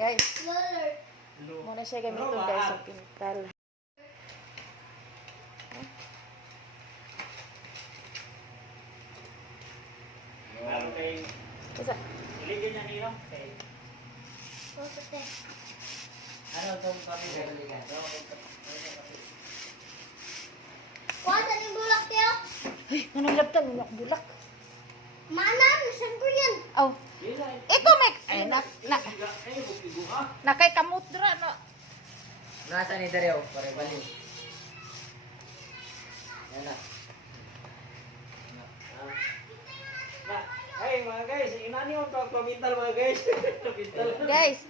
Guys, muna siya gamitin guys sa pintal. Isa. iligin niya niyo. Okay. Pusote. Ano itong kami sa balikan? Kuha sa bulak tiyo. Ay, anong laptop? Bulak, bulak. Mana, nasan ko yan? Oh, na. ito may, ay, na, na, Eh, bukigo ha. nakay kamot dra, no? Nasa ni Dario? Pare balik. Yan na. Na, ay mga guys, inani yung pag tumintal mga guys. Guys,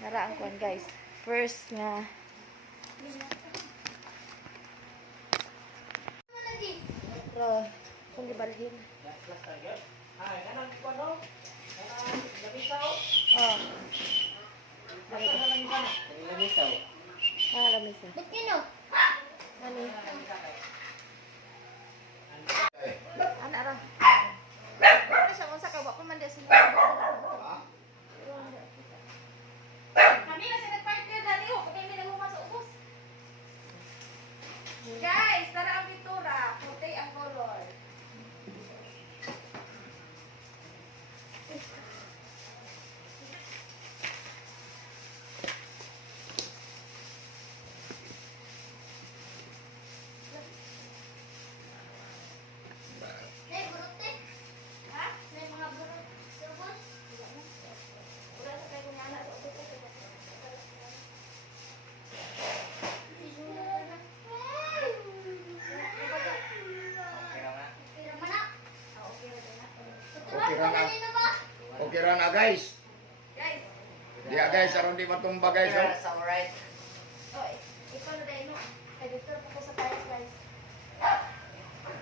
Nara ang kwan guys. First nga, Ano lagi? Pero, kung di balhin. Plus target. Ay, kanang ano? Kanang labisaw. Oh, Basta na ka. Ang lamisaw. ah, lamisa. Ba't kino? Ano? Ana ra. Ano siya kung sa kawa pa man di sila. Kami na sa nag-partner dali ho, kami may nagumas sa ubos. Guys, tara ang pintura. Puti ang color. Nay, burote. Ha? Nay, mga burot. Subos. Wala sa kayo nga na sa ubos. Okay na nga. Pero manak. Ah, okay na din na. Tuturuan Okay ka ra na na. nino ba? Okay ra na guys. Guys, Diya guys, aron di matumba guys. Kaya Oh. sa right. oh, ikaw na dahil no. Editor po ko sa fire slice.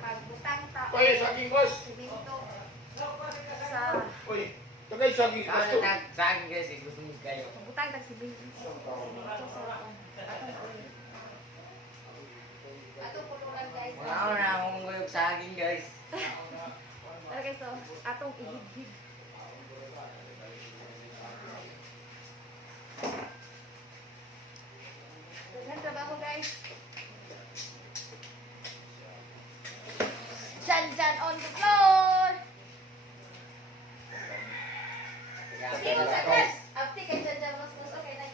Pagbutang ta. Oy, saging boss. Siminto. Sa Oy, tagay saging boss. Na sa akin guys, eh, gusto niyo kayo. butang tag atong oil. Atong puluran guys. Wala na akong guyog sa akin guys. Tara guys, so, atong ihigig. Dagan trabaho guys. Jan Jan on the floor. Sige mo sa dress. Afti kay Jan Jan mas mas okay na.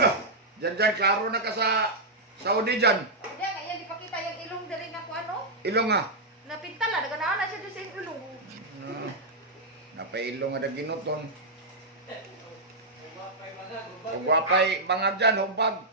Ah, Diyan diyan klaro na ka sa Saudi diyan. Hindi, kaya di pakita yung ilong dali nga kung ano. Ilong ah. Napintala, naganahan na siya doon sa ilong. Ah, Napailong nga ginuton. Ug wapay bangag diyan humpag.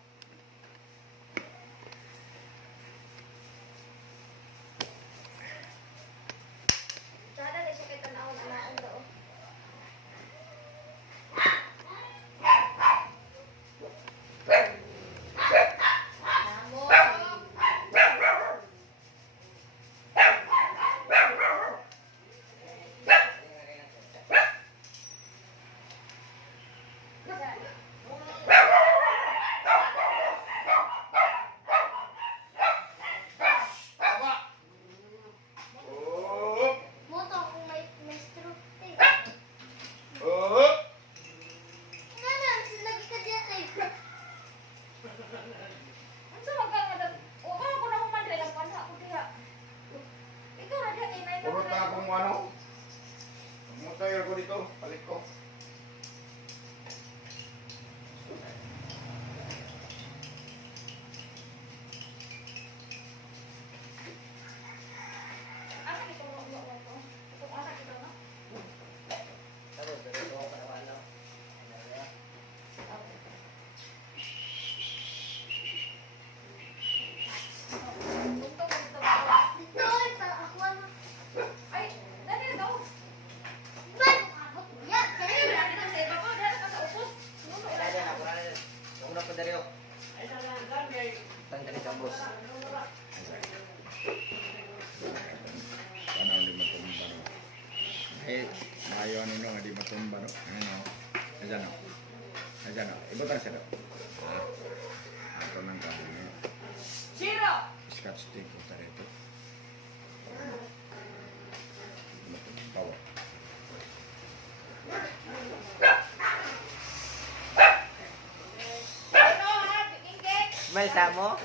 为什么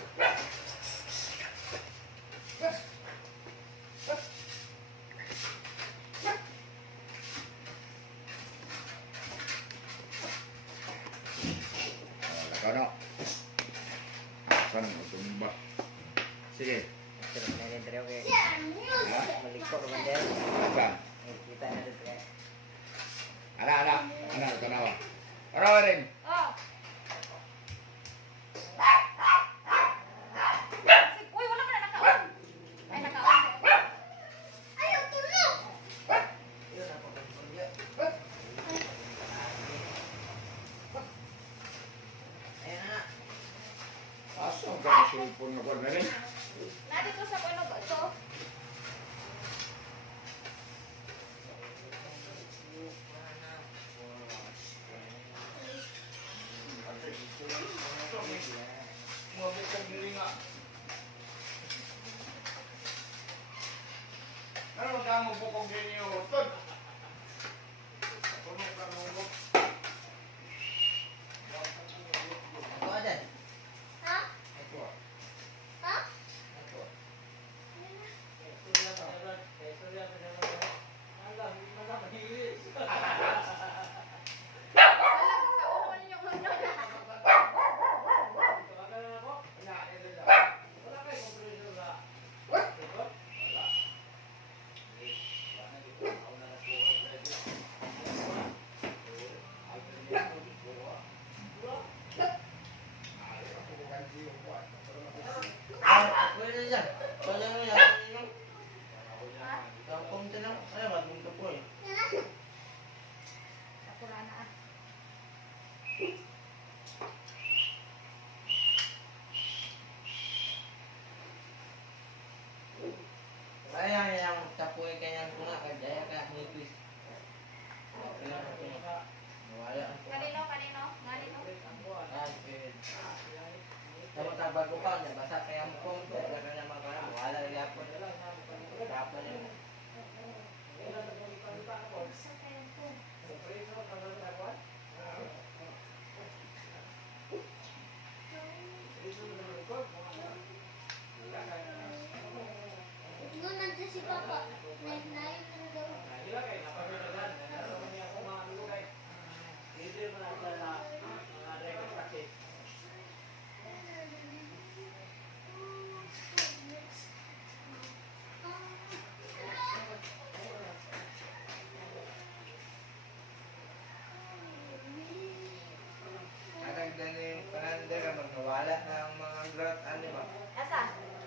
ano ba? Asa?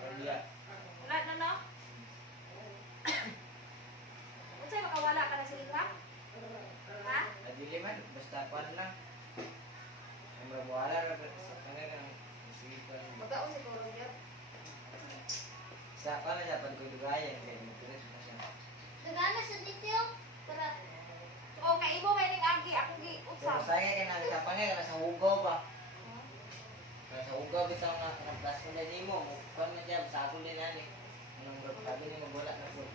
Kaya, Wala na no? Unsay makawala ka na sa iba? Ha? adili man, basta pan lang. Ang magwala ka sa kanila, isipan mo. Magaon si Toro Jeff. Sa pa na siya, pagkudugayan, kaya magkulis pa siya. Nagana sa dito para O, kay ibo may ning agi akong gi Pero saya ka na sa pangay, ka sa hugaw ba? Sa hugaw bitaw nga, plus mo na di mo, kung na siya, sa ako din yan. Anong grot, sabi niya magwala na po.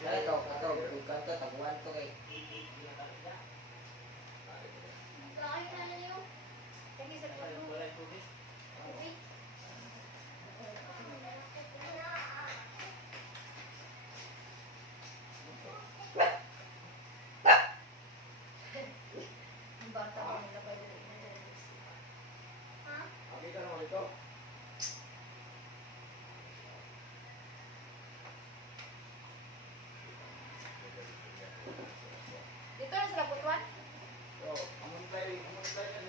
Kaya ito, ito, bukan to, taguan to kay. Kain na niyo. Kani sa Toro. Okay. tuan. Oh, kamu tanya, kamu tanya.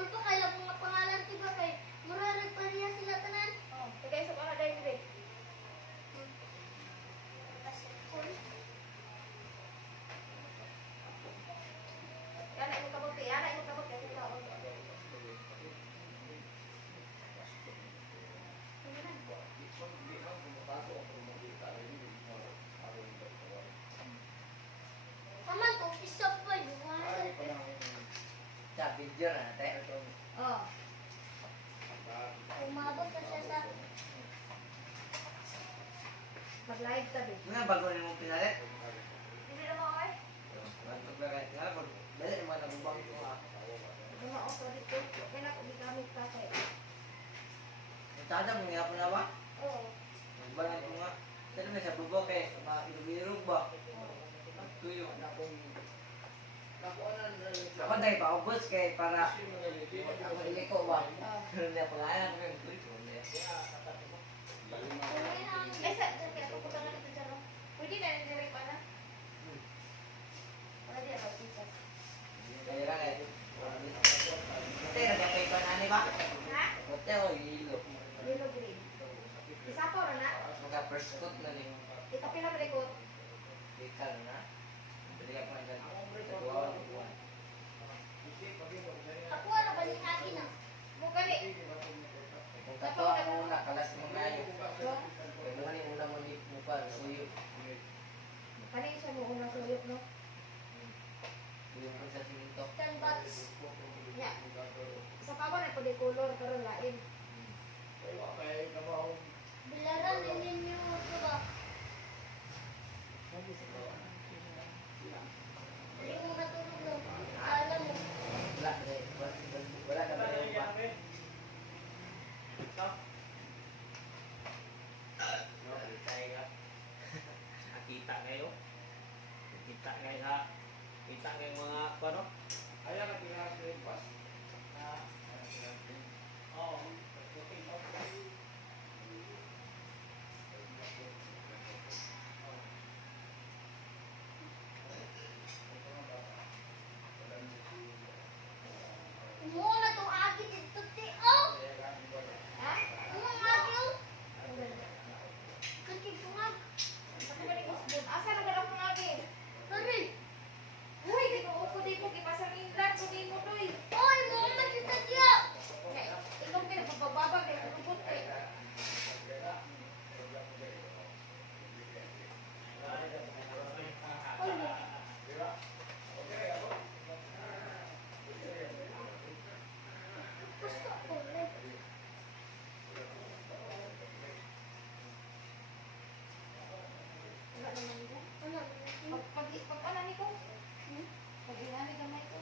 Kulto kay lang mga pangalan tiba kay murag pareha sila tanan. Oh, tagay sa para dahil dire. Yana imo kabog, yana imo kabog kay tao. Aman to isa pa yun. Sa video na natin. Oh. Umabot pa siya sa Mag-live tabi. Mga bago na mong pinalit. Hindi na mo ay. Bantok na kahit nga. Dali naman nabubang ko ha. Mga oso dito. Kaya na ko di kami ka kay. Tada mo nga po na ba? Oo. Nagbalan ko nga. Pero na sa bubok eh. Mga ilog-ilog ba? Tuyo. Ako dahil pa ubos kay para ako iliko ba? Ah. Pero hindi pa kaya ko. Ay, sa, sa kaya pupunta nga dito dyan. Pwede na yung direct pa na. Wala di ako, Jesus. Kaya lang eh. Ate, nagkakay pa na ni ba? Ha? Ate o ilo. Yellow green. Isa po na. Mga first coat na rin. Ikaw pinapalikot. Bikal na. Bili ka pa na dyan. Ako ano ba ni akin. Mugali. Kung kato ako una, kalas mo na yun. Kaya mo ni una mo ni siya mo unang suyot, no? Suyo ko sa siminto. Ten bucks. Sa kawan ay pwede color, pero lain. Bilaran din ninyo ito ba? Hindi mo matulog daw. Alam mo. Wala, eh. Wala ka ba yung pa? Nakita ngayo. Kita ngayon ha. Kita ngayon mga ano? Ayan ang pinaka-breakfast. Oo. Mo na tong agi dito ti. Oh! Ha? Mo ang agi oh. Ang ganda. Kati ko nga. Ako ba ni Kusbon? Asa na gano'n kong agi? Sorry. Uy, di ko upo di ko. Kipasang indran ko di mo doy. Oy, mo na kita diya. Ikaw pinapabababa kay kulubot kay. Oy, mo. Gusto ko eh. Wala naman yan. Ano? Pag, pag, pag ano ni ko? Hmm? Pag inani gamay ko.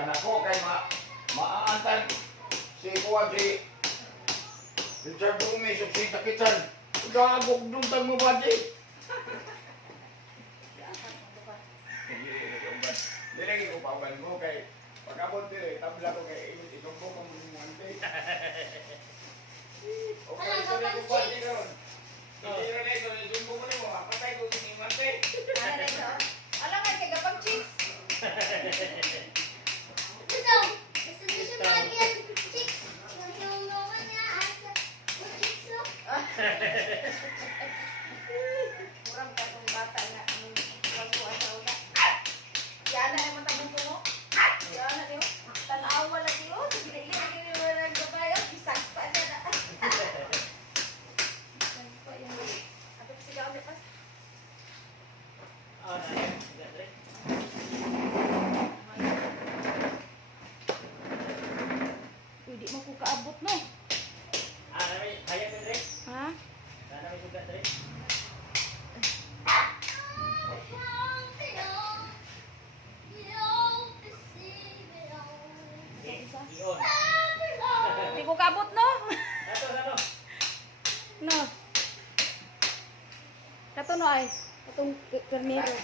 anak ko kay ma maaantan si kuwan si Richard Gomez o si Takitan. Gagog doon tag mo ba di? Hindi mo ko kaabot no. Ah, kaya din Dre? Ha? Kaya may sugat Dre? Hindi ko kabot, no? Dato, dato. No. Kato, no, ay. Katong pernero.